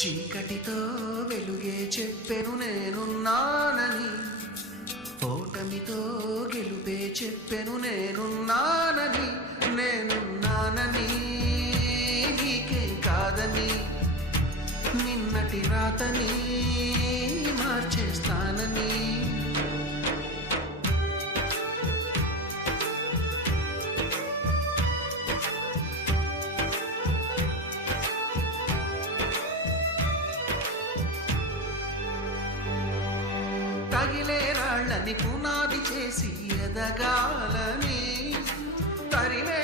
చీకటితో వెలుగే చెప్పెను నేనున్నానని, ఓటమితో గెలుపే చెప్పెను నేనున్నానని. నేనున్నానని నీకేం కాదని, నిన్నటి రాతని మార్చేస్తానని. తగిలే రాళ్ళని పునాది చేసి ఎదగాలని, తరిమే